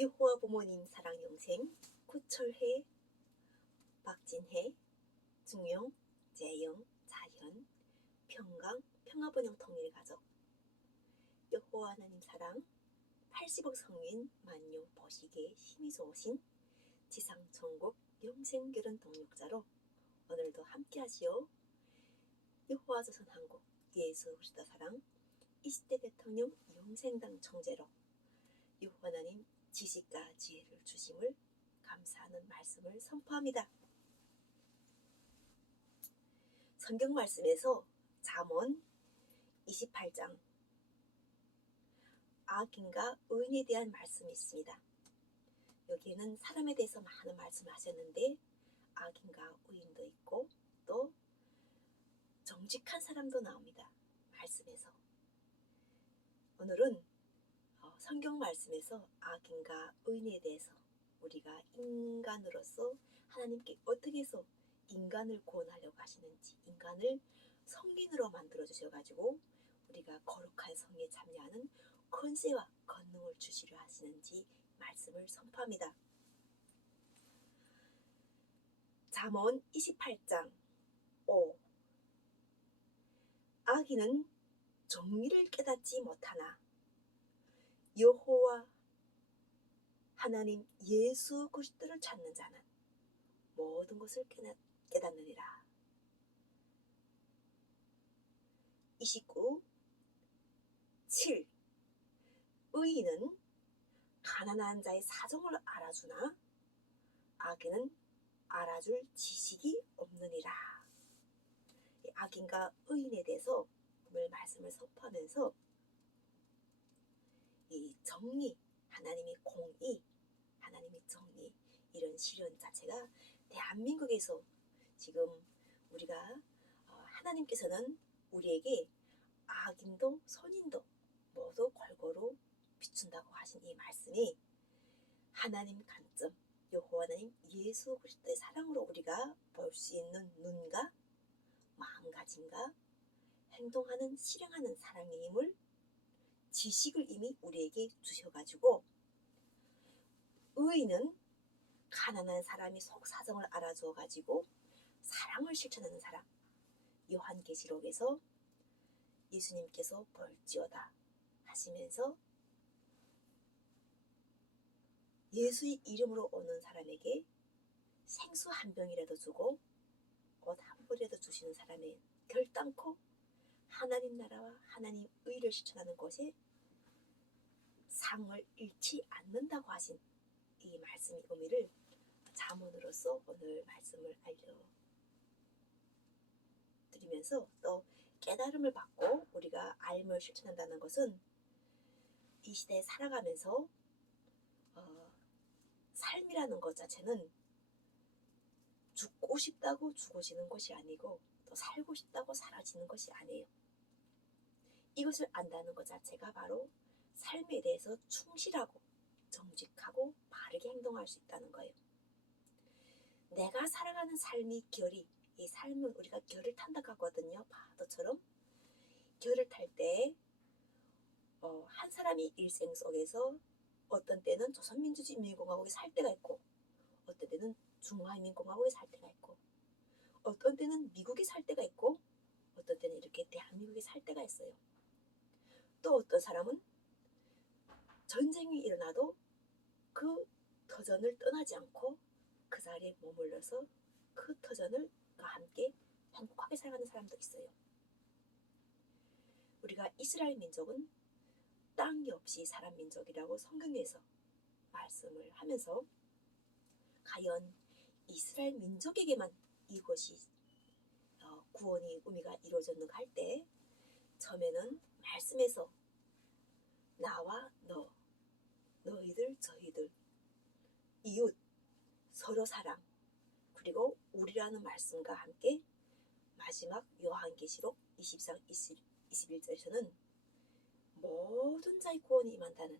여호와 부모님 사랑 영생 구철회, 박진혜, 중용, 재영, 자현, 평강, 평화번영 통일가족 여호와 하나님 사랑 80억 성인 만유 보시기에 힘이 좋으신 지상천국 영생결혼 동력자로 오늘도 함께하시오. 여호와 조선한국 예수 그리스도 사랑 20대 대통령 영생당 총재로 여호와 하나님 지식과 지혜를 주심을 감사하는 말씀을 선포합니다. 성경 말씀에서 잠언 28장 악인과 의인에 대한 말씀이 있습니다. 여기에는 사람에 대해서 많은 말씀을 하셨는데 악인과 의인도 있고 또 정직한 사람도 나옵니다. 말씀에서 오늘은 성경 말씀에서 악인과 의인에 대해서 우리가 인간으로서 하나님께 어떻게 해서 인간을 구원하려고 하시는지, 인간을 성인으로 만들어 주셔가지고 우리가 거룩한 성에 참여하는 권세와 권능을 주시려 하시는지 말씀을 선포합니다. 잠언 28장 5 악인은 정의를 깨닫지 못하나 여호와 하나님 예수 그리스도를 찾는 자는 모든 것을 깨닫느니라. 29 7 의인은 가난한 자의 사정을 알아주나 악인은 알아줄 지식이 없느니라. 악인과 의인에 대해서 오늘 말씀을 선포하면서 이 정의, 하나님의 공의, 하나님의 정의 이런 실현 자체가 대한민국에서 지금 우리가 하나님께서는 우리에게 악인도 선인도 모두 골고루 비춘다고 하신 이 말씀이 하나님 관점, 여호와 하나님 예수 그리스도의 사랑으로 우리가 볼 수 있는 눈과 마음가짐과 행동하는 실행하는 사랑의 힘을 지식을 이미 우리에게 주셔가지고 의인은 가난한 사람이 속사정을 알아주어가지고 사랑을 실천하는 사람. 요한계시록에서 예수님께서 볼지어다 하시면서 예수의 이름으로 오는 사람에게 생수 한 병이라도 주고 옷 한 벌이라도 주시는 사람의 결단코 하나님 나라와 하나님 의를 실천하는 것에 상을 잃지 않는다고 하신 이 말씀의 의미를 잠언으로서 오늘 말씀을 알려드리면서 또 깨달음을 받고 우리가 알을 실천한다는 것은 이 시대에 살아가면서 삶이라는 것 자체는 죽고 싶다고 죽어지는 것이 아니고 또 살고 싶다고 사라지는 것이 아니에요. 이것을 안다는 것 자체가 바로 삶에 대해서 충실하고 정직하고 바르게 행동할 수 있다는 거예요. 내가 살아가는 삶이 결이, 이 삶은 우리가 결을 탄다고 하거든요. 파도처럼 결을 탈 때 한 사람이 일생 속에서 어떤 때는 조선민주주의인민공화국에 살 때가 있고 어떤 때는 중화인민공화국에 살 때가 있고 어떤 때는 미국에 살 때가 있고 어떤 때는 이렇게 대한민국에 살 때가 있어요. 또 어떤 사람은 전쟁이 일어나도 그 터전을 떠나지 않고 그 자리에 머물러서 그 터전을과 함께 행복하게 살아가는 사람도 있어요. 우리가 이스라엘 민족은 땅이 없이 사람 민족이라고 성경에서 말씀을 하면서 과연 이스라엘 민족에게만 이것이 구원의 의미가 이루어졌는가 할 때 처음에는 말씀에서 나와 너, 너희들, 저희들, 이웃, 서로 사랑, 그리고 우리라는 말씀과 함께 마지막 요한계시록 20장 21절에서는 모든 자의 구원이 임한다는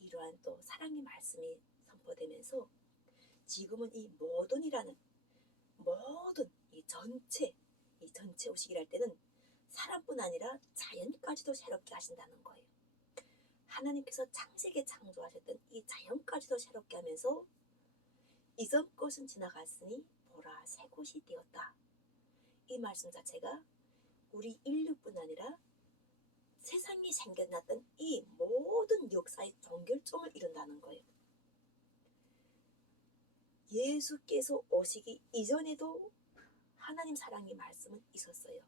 이러한 또 사랑의 말씀이 선포되면서 지금은 이 모든이라는 모든 이 전체 오시기를 할 때는 사람뿐 아니라 자연까지도 새롭게 하신다는 거예요. 하나님께서 창세기에 창조하셨던 이 자연까지도 새롭게 하면서 이전 것은 지나갔으니 보라 새 것이 되었다. 이 말씀 자체가 우리 인류뿐 아니라 세상이 생겨났던 이 모든 역사의 종결점을 이룬다는 거예요. 예수께서 오시기 이전에도 하나님 사랑의 말씀은 있었어요.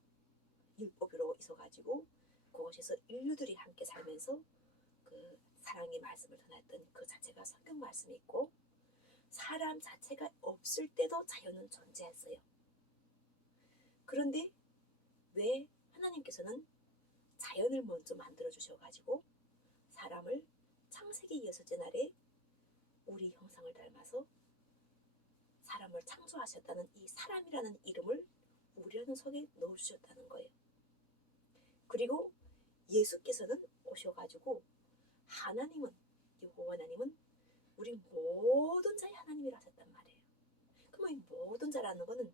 율법으로 있어가지고 그곳에서 인류들이 함께 살면서 그 사랑의 말씀을 전했던 그 자체가 성경 말씀이 있고, 사람 자체가 없을 때도 자연은 존재했어요. 그런데 왜 하나님께서는 자연을 먼저 만들어 주셔가지고 사람을 창세기 6째 날에 우리 형상을 닮아서 사람을 창조하셨다는 이 사람이라는 이름을 우리라는 속에 넣어주셨다는 거예요. 그리고 예수께서는 오셔가지고 하나님은, 여호와 하나님은 우리 모든 자의 하나님이라 하셨단 말이에요. 그럼 이 모든 자라는 것은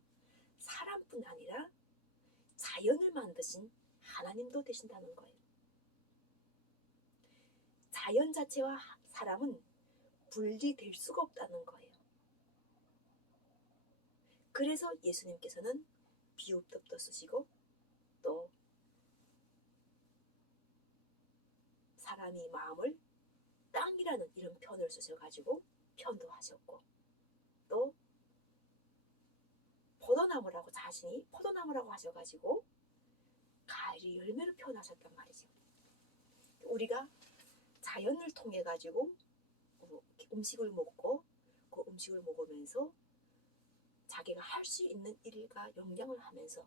사람뿐 아니라 자연을 만드신 하나님도 되신다는 거예요. 자연 자체와 사람은 분리될 수가 없다는 거예요. 그래서 예수님께서는 비유법도 쓰시고 또 사람이 마음을 땅이라는 이런 표현을 쓰셔가지고 표현도 하셨고, 또 포도나무라고 자신이 포도나무라고 하셔가지고 가을이 열매를 표현하셨단 말이죠. 우리가 자연을 통해 가지고 음식을 먹고 그 음식을 먹으면서 자기가 할 수 있는 일과 역량을 하면서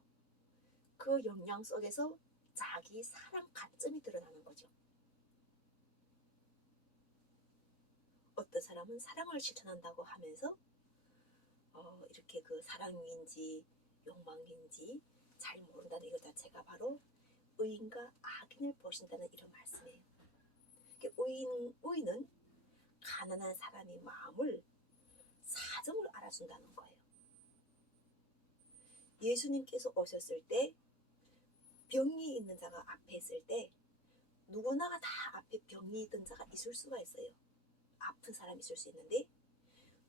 그 역량 속에서 자기 사랑 가점이 드러나는 거죠. 어떤 사람은 사랑을 실천한다고 하면서 이렇게 그 사랑인지 욕망인지 잘 모른다는 이것 자체가 바로 의인과 악인을 보신다는 이런 말씀이에요. 의인은 가난한 사람의 마음을 사정을 알아준다는 거예요. 예수님께서 오셨을 때 병이 있는 자가 앞에 있을 때 누구나가 다 앞에 병이 있던 자가 있을 수가 있어요. 아픈 사람이 있을 수 있는데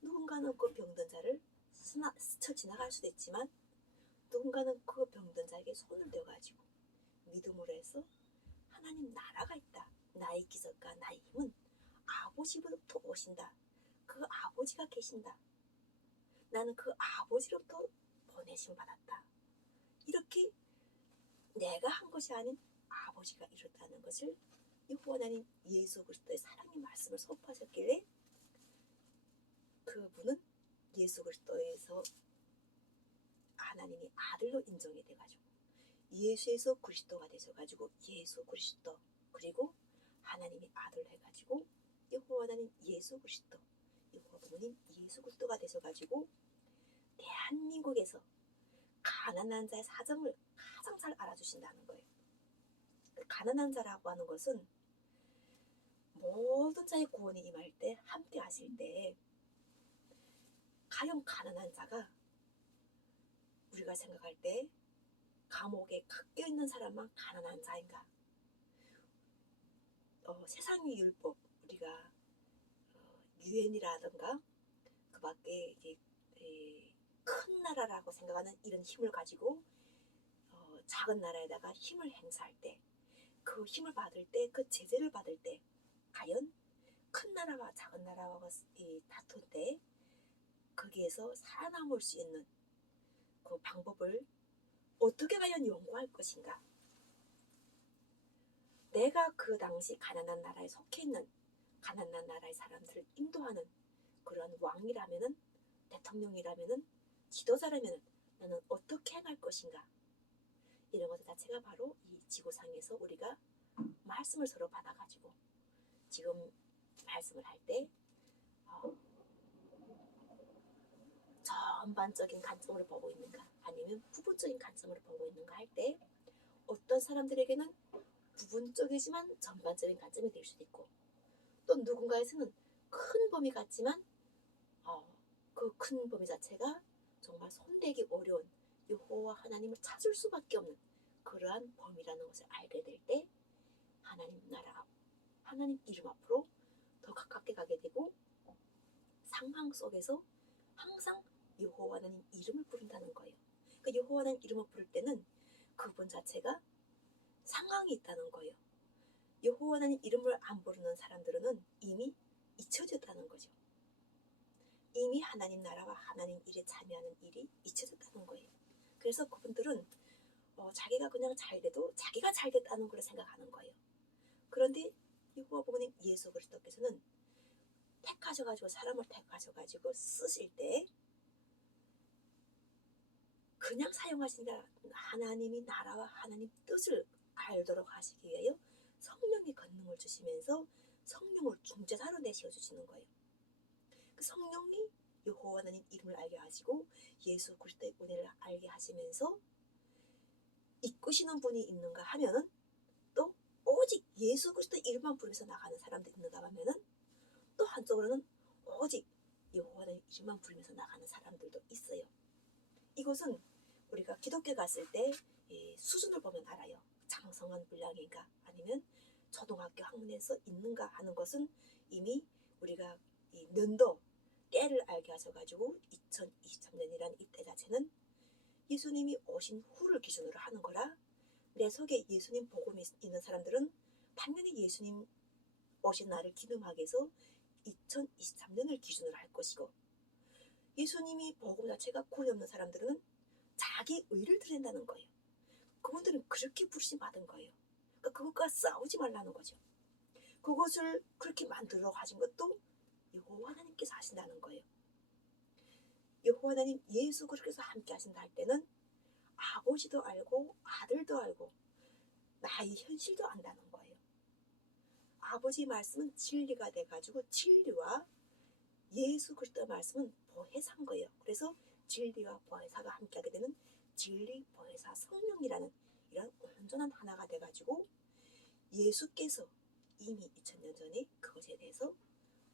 누군가는 그 병든 자를 스쳐 지나갈 수도 있지만 누군가는 그 병든 자에게 손을 대가지고 믿음으로 해서 하나님 나라가 있다. 나의 기적과 나의 힘은 아버지로부터 오신다. 그 아버지가 계신다. 나는 그 아버지로부터 보내심 받았다. 이렇게 내가 한 것이 아닌 아버지가 이뤘다는 것을 여호와 하나님 예수 그리스도의 사랑의 말씀을 선포하셨길래 그분은 예수 그리스도에서 하나님이 아들로 인정이 돼가지고 예수에서 그리스도가 되셔가지고 예수 그리스도, 그리고 하나님이 아들 해가지고 여호와 하나님 예수 그리스도, 여호와 부모님 예수 그리스도가 되셔가지고 대한민국에서 가난한 자의 사정을 가장 잘 알아주신다는 거예요. 가난한 자라고 하는 것은 모든 자의 구원이 임할 때 함께 하실 때 가령 가난한 자가 우리가 생각할 때 감옥에 갇혀 있는 사람만 가난한 자인가? 세상의 율법, 우리가 유엔이라든가 그 밖에 큰 나라라고 생각하는 이런 힘을 가지고 작은 나라에다가 힘을 행사할 때, 그 힘을 받을 때, 그 제재를 받을 때 과연 큰 나라와 작은 나라와 다툴 때 거기에서 살아남을 수 있는 그 방법을 어떻게 과연 연구할 것인가? 내가 그 당시 가난한 나라에 속해 있는 가난한 나라의 사람들을 인도하는 그런 왕이라면은, 대통령이라면은, 지도자라면은 나는 어떻게 행할 것인가? 이런 것 자체가 바로 이 지구상에서 우리가 말씀을 서로 받아가지고 지금 말씀을 할 때 전반적인 관점으로 보고 있는가 아니면 부분적인 관점으로 보고 있는가 할 때 어떤 사람들에게는 부분적이지만 전반적인 관점이 될 수도 있고, 또 누군가에서는 큰 범위 같지만 그 큰 범위 자체가 정말 손대기 어려운 여호와 하나님을 찾을 수밖에 없는 그러한 범위라는 것을 알게 될 때 하나님 나라, 하나님 이름 앞으로 더 가깝게 가게 되고 상황 속에서 항상 여호와 하나님 이름을 부른다는 거예요. 그러니까 여호와 하나님 이름을 부를 때는 그분 자체가 상황이 있다는 거예요. 여호와 하나님 이름을 안 부르는 사람들은 이미 잊혀졌다는 거죠. 이미 하나님 나라와 하나님 일에 참여하는 일이 잊혀졌다는 거예요. 그래서 그분들은 자기가 그냥 잘 돼도 자기가 잘 됐다는 걸 생각하는 거예요. 그런데 여호와 부모님 예수 그리스도께서는 택하셔가지고 사람을 택하셔가지고 쓰실 때 그냥 사용하시니까 하나님이 나라와 하나님 뜻을 알도록 하시기 위하여 성령의 권능을 주시면서 성령을 중재자로 내세워주시는 거예요. 그 성령이 여호와 하나님 이름을 알게 하시고 예수 그리스도의 은혜를 알게 하시면서 이끄시는 분이 있는가 하면은 또 오직 예수 그리스도의 이름만 부르면서 나가는 사람들이 있는가 하면은 또 한쪽으로는 오직 여호와 하나님 이름만 부르면서 나가는 사람들도 있어요. 이것은 우리가 기독교 갔을 때 수준을 보면 알아요. 장성한 분량인가 아니면 초등학교 학년에서 있는가 하는 것은 이미 우리가 이 년도 때를 알게 하셔가지고 2023년이라는 이때 자체는 예수님이 오신 후를 기준으로 하는 거라 내 속에 예수님 복음이 있는 사람들은 당연히 예수님 오신 날을 기념하기 위해서 2023년을 기준으로 할 것이고 예수님이 복음 자체가 구원이 없는 사람들은 자기 의를 드린다는 거예요. 그분들은 그렇게 부르심 받은 거예요. 그러니까 그것과 싸우지 말라는 거죠. 그것을 그렇게 만들어 가진 것도 여호와 하나님께서 하신다는 거예요. 여호와 하나님 예수 그리스도께서 함께 하신다 할 때는 아버지도 알고 아들도 알고 나의 현실도 안다는 거예요. 아버지 말씀은 진리가 돼가지고 진리와 예수 그리스도의 말씀은 보혜사인 거예요. 그래서 진리와 보혜사가 함께하게 되는 진리 보혜사 성령이라는 이런 온전한 하나가 돼가지고 예수께서 이미 2000년 전에 그것에 대해서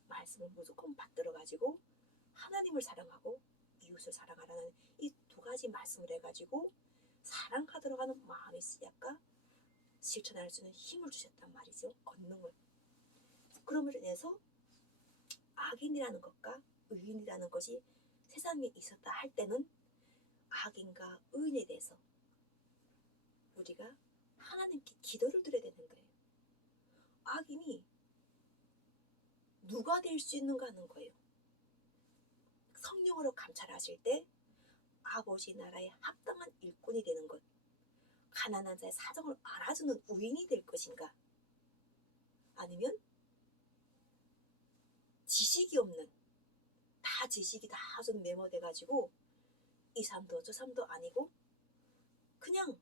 말씀을 무조건 받들어가지고 하나님을 사랑하고 이웃을 사랑하라는 이 두 가지 말씀을 해가지고 사랑하도록 하는 마음의 씨앗과 실천할 수 있는 힘을 주셨단 말이죠. 권능을. 그러므로 인해서 악인이라는 것과 의인이라는 것이 세상에 있었다 할 때는 악인과 의인에 대해서 우리가 하나님께 기도를 드려야 되는 거예요. 악인이 누가 될 수 있는가 하는 거예요. 성령으로 감찰하실 때 아버지 나라에 합당한 일꾼이 되는 것, 가난한 자의 사정을 알아주는 의인이 될 것인가, 아니면 지식이 없는 다 지식이 다 좀 메모돼가지고 이 사람도 저 사람도 아니고 그냥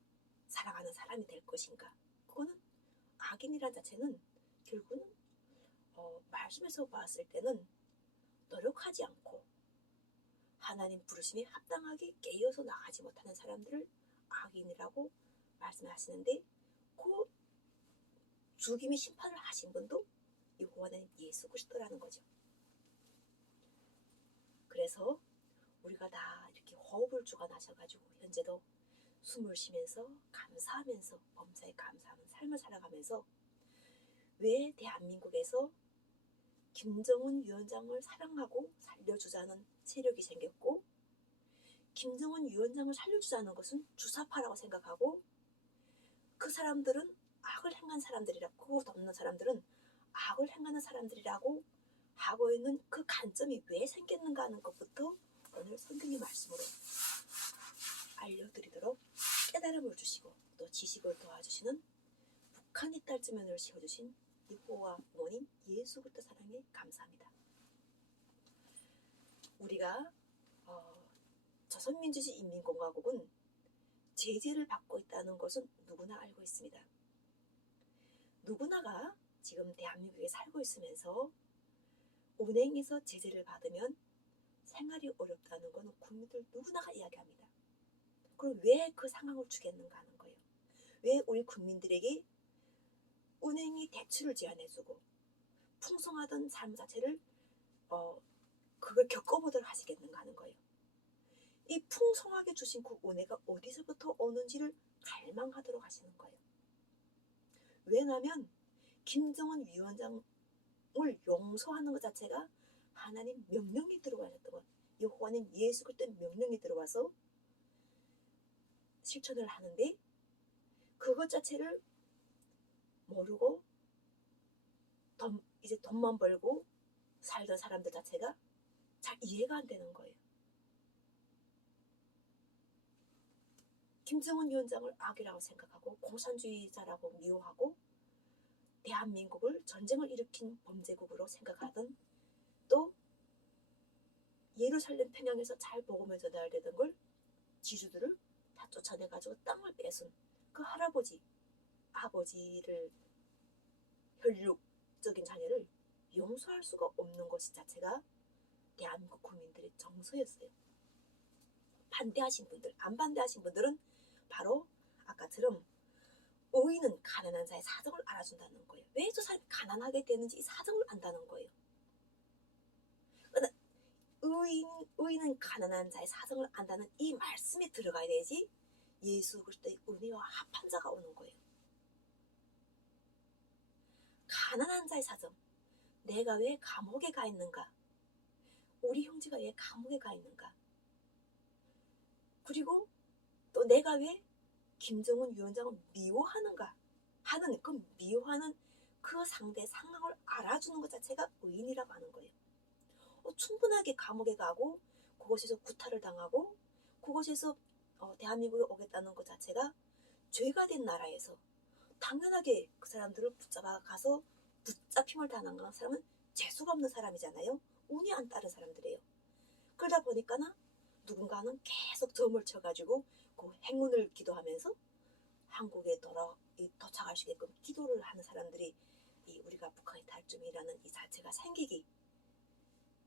살아가는 사람이 될 것인가. 그거는 악인이란 자체는 결국은 말씀에서 봤을 때는 노력하지 않고 하나님 부르심에 합당하게 깨어서 나가지 못하는 사람들을 악인이라고 말씀하시는데 그 죽임의 심판을 하신 분도 여호와 하나님 예수 그리스도라는 거죠. 그래서 우리가 다 이렇게 호흡을 주관하셔가지고 현재도 숨을 쉬면서 감사하면서 범사에 감사하는 삶을 살아가면서 왜 대한민국에서 김정은 위원장을 사랑하고 살려주자는 세력이 생겼고 김정은 위원장을 살려주자는 것은 주사파라고 생각하고 그 사람들은 악을 행한 사람들이라고 그것 없는 사람들은 악을 행하는 사람들이라고 하고 있는 그 관점이 왜 생겼는가 하는 것부터 오늘 성경의 말씀으로 알려드리도록 깨달음을 주시고 또 지식을 도와주시는 북한의 딸주면을 씌워주신 여호와 부모님 예수 그리스도 사랑에 감사합니다. 우리가 조선민주주의 인민공화국은 제재를 받고 있다는 것은 누구나 알고 있습니다. 누구나가 지금 대한민국에 살고 있으면서 은행에서 제재를 받으면 생활이 어렵다는 것은 국민들 누구나가 이야기합니다. 그럼 왜 그 상황을 주겠는가 하는 거예요. 왜 우리 국민들에게 은행이 대출을 제한해주고 풍성하던 삶 자체를 그걸 겪어보도록 하시겠는가 하는 거예요. 이 풍성하게 주신 그 은혜가 어디서부터 오는지를 갈망하도록 하시는 거예요. 왜냐하면 김정은 위원장을 용서하는 것 자체가 하나님 명령이 들어가셨던 것. 여호와님 예수 그리스도의 명령이 들어와서 실천을 하는데 그것 자체를 모르고 이제 돈만 벌고 살던 사람들 자체가 잘 이해가 안 되는 거예요. 김정은 위원장을 악이라고 생각하고 공산주의자라고 미워하고 대한민국을 전쟁을 일으킨 범죄국으로 생각하던, 또 예루살렘 평양에서 잘 복음을 전달되던 걸 지주들을 다 쫓아내가지고 땅을 뺏은 그 아버지를 혈육적인 자녀를 용서할 수가 없는 것이 자체가 대한민국 국민들의 정서였어요. 반대하신 분들, 안 반대하신 분들은 바로 아까처럼 의인은 가난한 자의 사정을 알아준다는 거예요. 왜 저 사람이 가난하게 되는지 이 사정을 안다는 거예요. 그러니까 의인은 가난한 자의 사정을 안다는 이 말씀이 들어가야 되지 예수 그리스도의 은혜와 합한 자가 오는 거예요. 가난한 자의 사정, 내가 왜 감옥에 가 있는가? 우리 형제가 왜 감옥에 가 있는가? 그리고 또 내가 왜 김정은 위원장을 미워하는가 하는 그 미워하는 그 상대 상황을 알아주는 것 자체가 의인이라고 하는 거예요. 충분하게 감옥에 가고 그곳에서 구타를 당하고 그곳에서 대한민국에 오겠다는 것 자체가 죄가 된 나라에서 당연하게 그 사람들을 붙잡아 가서 붙잡힘을 당한 사람은 재수가 없는 사람이잖아요. 운이 안 따른 사람들이에요. 그러다 보니까는 누군가는 계속 점을 쳐가지고 그 행운을 기도하면서 한국에 도착할 수 있게끔 기도를 하는 사람들이 우리가 북한의 탈주민이라는 이 자체가 생기기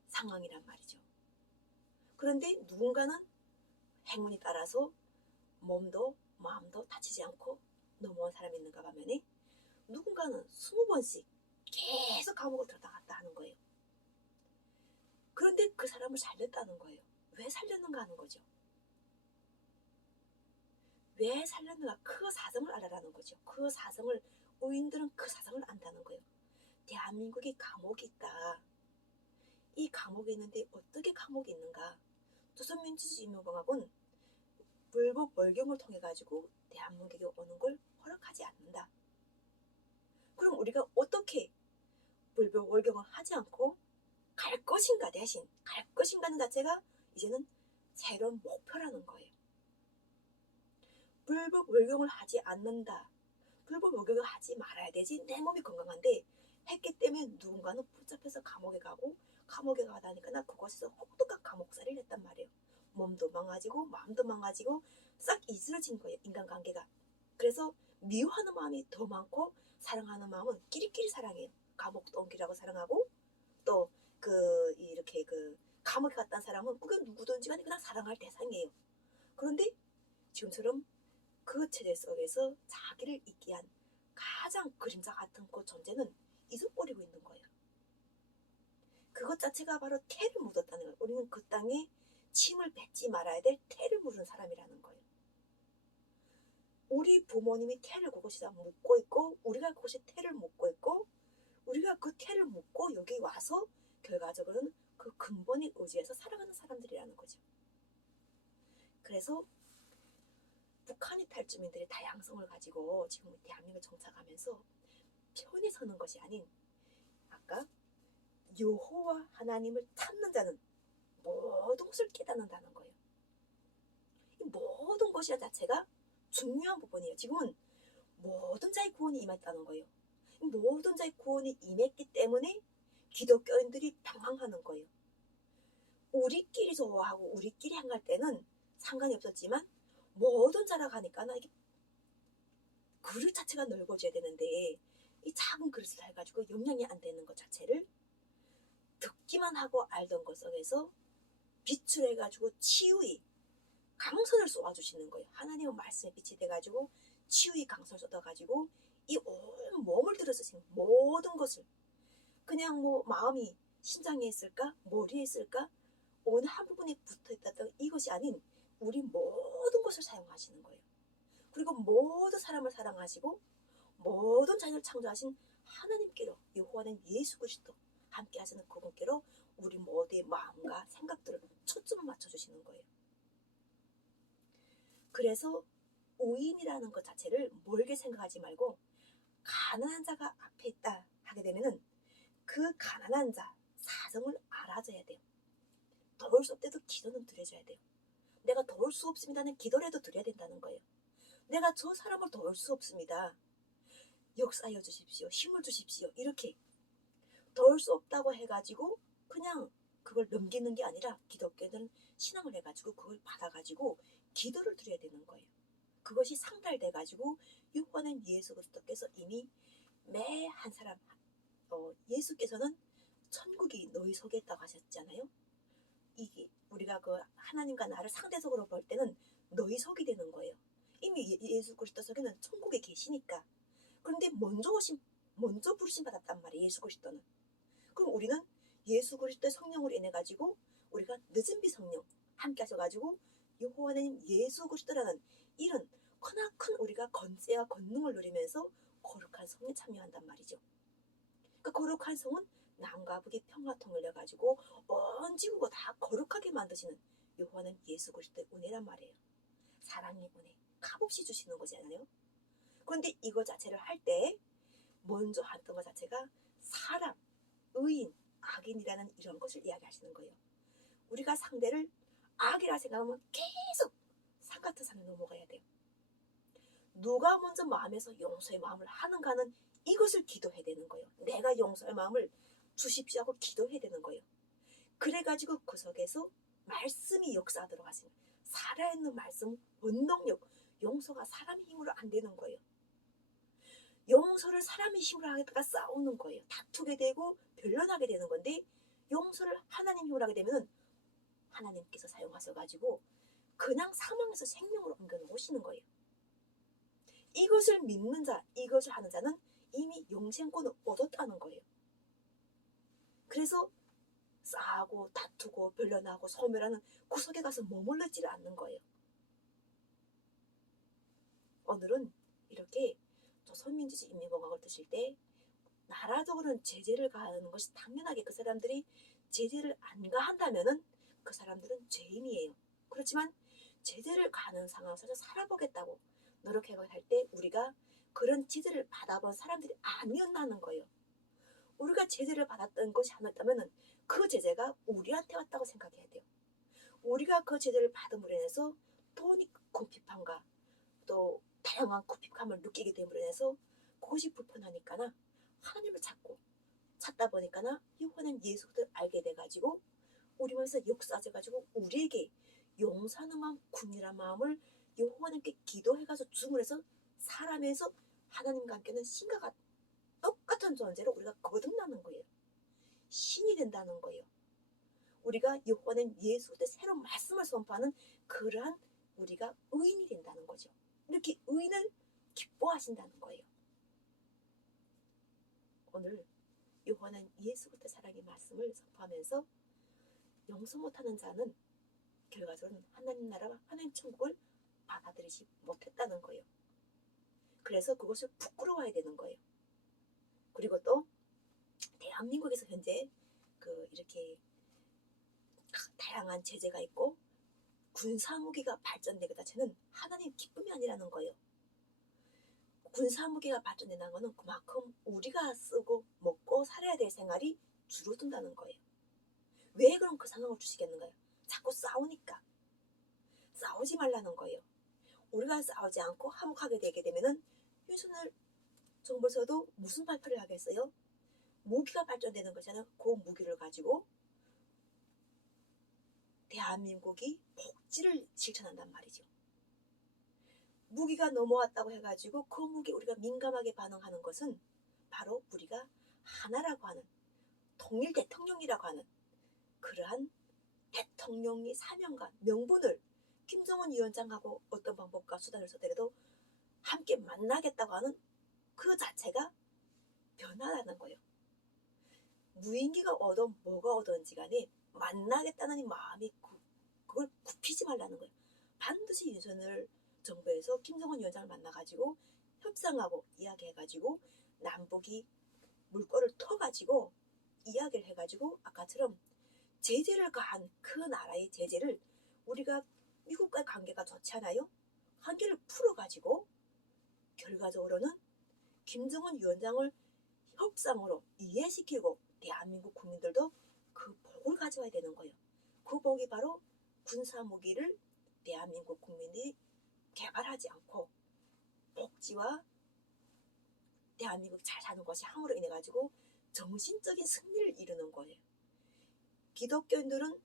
상황이란 말이죠. 그런데 누군가는 행운이 따라서 몸도 마음도 다치지 않고 넘어온 사람이 있는가 하면 누군가는 20번씩 계속 감옥을 들어갔다 하는 거예요. 그런데 그 사람을 살렸다는 거예요. 왜 살렸는가 하는 거죠. 왜 살렸는가, 그 사정을 알아라는 거죠. 그 사정을, 의인들은 그 사정을 안다는 거예요. 대한민국에 감옥이 있다. 이 감옥에 있는데 어떻게 감옥이 있는가? 조선민주주의인민공화국은 불법 월경을 통해 가지고 대한민국에 오는 걸 허락하지 않는다. 그럼 우리가 어떻게 불법 월경을 하지 않고 갈 것인가, 대신 갈 것인가는 자체가 이제는 새로운 목표라는 거예요. 불법 월경을 하지 않는다. 불법 월경을 하지 말아야 되지. 내 몸이 건강한데 했기 때문에 누군가는 붙잡혀서 감옥에 가고, 감옥에 가다니까 나 그곳에서 혹독한 감옥살이를 했단 말이에요. 몸도 망가지고 마음도 망가지고 싹 이스러진 거예요, 인간관계가. 그래서 미워하는 마음이 더 많고 사랑하는 마음은 끼리끼리 사랑해요. 감옥도 옮기라고 사랑하고, 또 이렇게 감옥에 갔다는 사람은 그게 누구든지 간에 그냥 사랑할 대상이에요. 그런데 지금처럼 그 체제 속에서 자기를 잊게 한 가장 그림자 같은 그 존재는 잊어버리고 있는 거예요. 그것 자체가 바로 태를 묻었다는 거예요. 우리는 그 땅에 침을 뱉지 말아야 될 태를 묻은 사람이라는 거예요. 우리 부모님이 태를 그곳에다 묻고 있고, 우리가 그곳에 태를 묻고 있고, 우리가 그 태를 묻고 여기 와서 결과적으로는 그 근본의 의지에서 살아가는 사람들이라는 거죠. 그래서 북한의 탈주민들의 다양성을 가지고 지금 대한민국을 정착하면서 편히 서는 것이 아닌, 아까 여호와 하나님을 찾는 자는 모든 것을 깨닫는다는 거예요. 이 모든 것이 자체가 중요한 부분이에요. 지금은 모든 자의 구원이 임했다는 거예요. 모든 자의 구원이 임했기 때문에 기독교인들이 당황하는 거예요. 우리끼리 좋아하고 우리끼리 행할 때는 상관이 없었지만 모든 자라 가니까 이게 그릇 자체가 넓어져야 되는데 이 작은 그릇을 해가지고 영향이 안 되는 것 자체를 듣기만 하고 알던 것 속에서 비출해가지고 치유의 강선을 쏘아주시는 거예요. 하나님의 말씀에 빛이 돼가지고 치유의 강선을 쏟아가지고 이 온 몸을 들어서 모든 것을, 그냥 마음이 심장에 있을까 머리에 있을까 어느 한 부분에 붙어있다던 이것이 아닌 우리 모든 것을 사용하시는 거예요. 그리고 모든 사람을 사랑하시고 모든 자녀를 창조하신 하나님께로, 여호와는 예수 그리스도 함께 하시는 그분께로 우리 모두의 마음과 생각들을 초점을 맞춰주시는 거예요. 그래서 의인이라는 것 자체를 멀게 생각하지 말고 가난한 자가 앞에 있다 하게 되면은 그 가난한 자 사정을 알아줘야 돼요. 도울 수 없대도 기도는 드려줘야 돼요. 내가 도울 수 없습니다는 기도라도 드려야 된다는 거예요. 내가 저 사람을 도울 수 없습니다. 역사하여 주십시오. 힘을 주십시오. 이렇게 도울 수 없다고 해가지고 그냥 그걸 넘기는 게 아니라 기독교는 신앙을 해가지고 그걸 받아가지고 기도를 드려야 되는 거예요. 그것이 상달돼가지고 여호와는 예수 그리스도께서 이미 매 한 사람 예수께서는 천국이 너희 속에 있다고 하셨잖아요. 이게 우리가 그 하나님과 나를 상대적으로 볼 때는 너희 속이 되는 거예요. 이미 예수 그리스도 속에는 천국에 계시니까. 그런데 먼저 부르심 받았단 말이에요. 예수 그리스도는. 그럼 우리는 예수 그리스도의 성령으로 인해 가지고 우리가 늦은 비 성령 함께 하셔가지고 여호와는 예수 그리스도라는 이런 크나큰 우리가 건세와 권능을 누리면서 거룩한 성에 참여한단 말이죠. 그 거룩한 성은 남과 북의 평화통을 내가지고 온 지구가 다 거룩하게 만드시는 여호와는 예수 그리스도의 은혜란 말이에요. 사랑의 은혜 값없이 주시는 거잖아요. 그런데 이거 자체를 할 때 먼저 했던 것 자체가 사람, 의인, 악인이라는 이런 것을 이야기하시는 거예요. 우리가 상대를 악이라 생각하면 계속 산 같은 산을 넘어가야 돼요. 누가 먼저 마음에서 용서의 마음을 하는가는 이것을 기도해야 되는 거예요. 내가 용서의 마음을 주십시오 하고 기도해야 되는 거예요. 그래가지고 그 속에서 말씀이 역사하도록 하십니다. 살아있는 말씀, 원동력, 용서가 사람의 힘으로 안 되는 거예요. 용서를 사람의 힘으로 하다가 싸우는 거예요. 다투게 되고 변론하게 되는 건데 용서를 하나님 힘으로 하게 되면 하나님께서 사용하셔가지고 그냥 사망에서 생명으로 옮겨 놓으시는 거예요. 이것을 믿는 자, 이것을 하는 자는 이미 영생권을 얻었다는 거예요. 그래서 싸우고 다투고 변론하고 소멸하는 그 속에 가서 머물러지를 않는 거예요. 오늘은 이렇게 조선민주주의 인민공화국을 드실 때 나라적으로는 제재를 가하는 것이 당연하게 그 사람들이 제재를 안 가한다면은 그 사람들은 죄인이에요. 그렇지만 제재를 가하는 상황에서 살아보겠다고 노력해갈 때 우리가 그런 제재를 받아본 사람들이 아니었다는 거예요. 우리가 제재를 받았던 것이 아니었다면 그 제재가 우리한테 왔다고 생각해야 돼요. 우리가 그 제재를 받음으로 인해서 돈이 궁핍함과 또 다양한 궁핍함을 느끼게 됨으로 인해서 그것이 불편하니까나 하나님을 찾다 보니까나 여호와는 예수를 알게 돼가지고 우리 몸에서 역사져가지고 우리에게 용서하는 마음, 궁일한 마음을 여호와님께 기도해가서 죽음을 해서 사람에서 하나님과 함께는 신과 똑같은 존재로 우리가 거듭나는 거예요. 신이 된다는 거예요. 우리가 여호와는 예수 때 새로운 말씀을 선포하는 그러한 우리가 의인이 된다는 거죠. 이렇게 의인을 기뻐하신다는 거예요. 오늘 여호와는 예수 그리스도의 사랑의 말씀을 선포하면서 용서 못하는 자는 결과적으로는 하나님 나라와 하나님 천국을 받아들이지 못했다는 거예요. 그래서 그것을 부끄러워야 되는 거예요. 그리고 또 대한민국에서 현재 이렇게 다양한 제재가 있고 군사무기가 발전되기 자체는 하나님 기쁨이 아니라는 거예요. 군사무기가 발전된다는 것은 그만큼 우리가 쓰고 먹고 살아야 될 생활이 줄어든다는 거예요. 왜 그럼 그 상황을 주시겠는가요? 자꾸 싸우니까. 싸우지 말라는 거예요. 우리가 싸우지 않고 화목하게 되게 되면은 윤석열 정부에서도 무슨 발표를 하겠어요? 무기가 발전되는 것이잖아요. 그 무기를 가지고 대한민국이 복지를 실천한단 말이죠. 무기가 넘어왔다고 해가지고 그 무기에 우리가 민감하게 반응하는 것은 바로 우리가 하나라고 하는 통일 대통령이라고 하는 그러한 대통령의 사명과 명분을 김정은 위원장하고 어떤 방법과 수단을 써더라도 함께 만나겠다고 하는 그 자체가 변화라는 거예요. 무인기가 오든 뭐가 오든지 간에 만나겠다는 이 마음이 그걸 굽히지 말라는 거예요. 반드시 윤석열 정부에서 김정은 위원장을 만나가지고 협상하고 이야기해가지고 남북이 가지고 이야기를 해가지고 아까처럼 제재를 가한 그 나라의 제재를 우리가 미국과의 관계가 좋지 않아요? 관계를 풀어가지고 결과적으로는 김정은 위원장을 협상으로 이해시키고 대한민국 국민들도 그 복을 가져와야 되는 거예요. 그 복이 바로 군사무기를 대한민국 국민이 개발하지 않고 복지와 대한민국 잘 사는 것이 함으로 인해 가지고 정신적인 승리를 이루는 거예요. 기독교인들은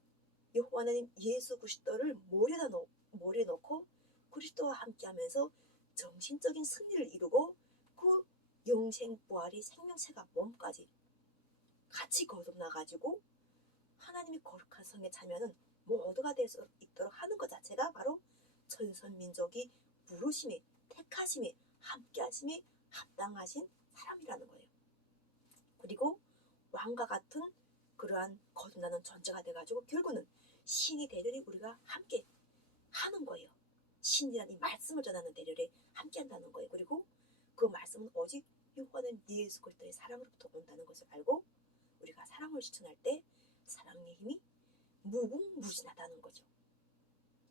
여호와 하나님 예수 그리스도를 머리에 놓고 그리스도와 함께하면서 정신적인 승리를 이루고 그 영생 부활이 생명체가 몸까지 같이 거듭나가지고 하나님이 거룩한 성에 참여하는 모두가 될 수 있도록 하는 것 자체가 바로 천선민족이 부르심이 택하심이 함께하심이 합당하신 사람이라는 거예요. 그리고 왕과 같은 그러한 거듭나는 존재가 돼가지고 결국은 신이 대련이 우리가 함께 하는 거예요. 신이라는 이 말씀을 전하는 대련에 함께 한다는 거예요. 그리고 그 말씀은 오직 여호와는 예수 그리스도의 사랑으로부터 온다는 것을 알고 우리가 사랑을 실천할 때 사랑의 힘이 무궁무진하다는 거죠.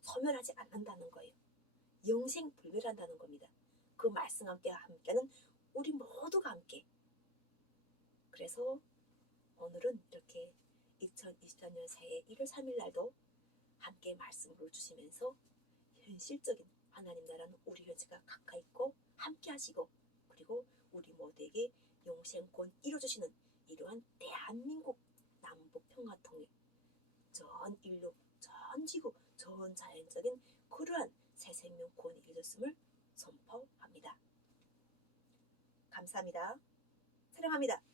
소멸하지 않는다는 거예요. 영생불멸한다는 겁니다. 그 말씀과 함께하는 우리 모두가 함께. 그래서 오늘은 이렇게 2024년 새해 1월 3일 날도 함께 말씀을 주시면서 현실적인 하나님 나라는 우리 현재가 가까이 있고 함께 하시고 그리고 우리 모두에게 영생권 이루어주시는 이러한 대한민국 남북평화통일 전 인류 전 지구 전 자연적인 그러한 새 생명권이 이루어졌음을 선포합니다. 감사합니다. 사랑합니다.